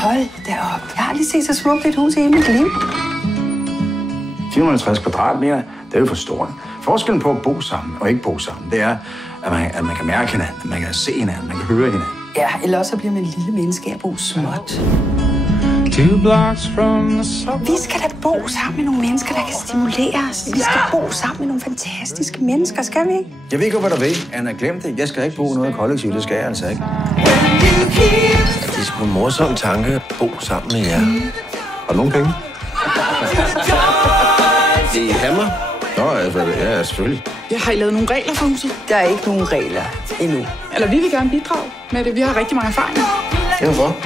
Hold da op. Jeg har lige set så smukt et hus i hele mit liv. 450 kvadratmeter, det er jo for stort. Forskellen på at bo sammen og ikke bo sammen, det er, at man kan mærke hinanden, at man kan se hinanden, man kan høre hinanden. Ja, eller også bliver man en lille menneske at bo småt. Vi skal da bo sammen med nogle mennesker, der kan stimulere os. Vi skal bo sammen med nogle fantastiske mennesker, skal vi ikke? Jeg ved ikke, hvad der ved. Anna, glem det. Jeg skal ikke bo noget kollektivt, det skal jeg altså ikke. Det er sgu en morsom tanke at bo sammen med jer. Har du nogen penge? Det er hammer. Nå, ja, selvfølgelig. Har I lavet nogle regler for huset? Der er ikke nogen regler endnu. Eller vi vil gerne bidrage med det. Vi har rigtig mange erfaringer. Hvorfor?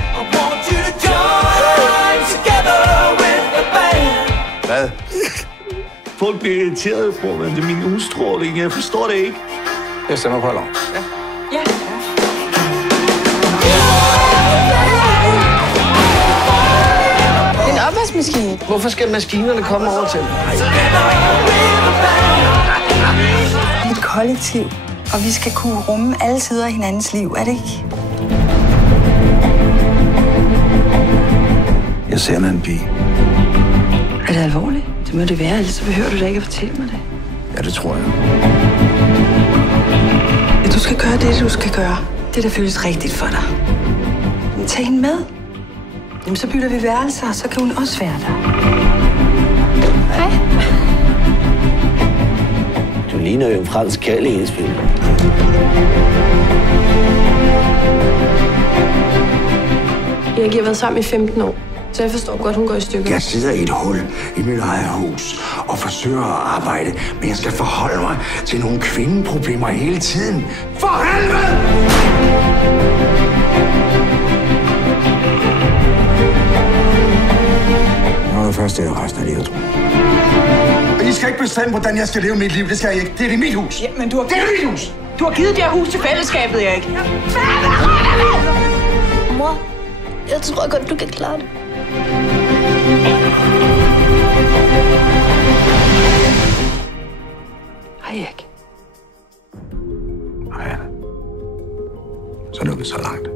Hvad? Folk bliver irriteret på mig. Det er min udstråling. Jeg forstår det ikke. Jeg stemmer på lov. Ja. En opvaskemaskine. Hvorfor skal maskinerne komme over til mig? Et kollektiv. Og vi skal kunne rumme alle sider af hinandens liv, er det ikke? Jeg ser en pige. Er det alvorligt? Det må det være, ellers så behøver du da ikke at fortælle mig det. Ja, det tror jeg. Ja, du skal gøre det, du skal gøre. Det, der føles rigtigt for dig. Men tag hende med. Jamen, så bytter vi værelser, så kan hun også være der. Hej. Du ligner jo en fransk kærlighedsfilm. Erik, jeg har været sammen i 15 år, så jeg forstår godt, hun går i stykker. Jeg sidder i et hul i mit eget hus og forsøger at arbejde, men jeg skal forholde mig til nogle kvindeproblemer hele tiden. For helvede! Nå, det første er resten af livet, tror jeg. I skal ikke bestemme, hvordan jeg skal leve mit liv. Det skal jeg ikke. Det er mit hus. Ja, men du har... Det er mit hus! Du har givet det her hus til fællesskabet, Erik. Mor, jeg tror godt, du kan klare det. Hej, Erik. Hej, Anna. Så nu er vi så langt.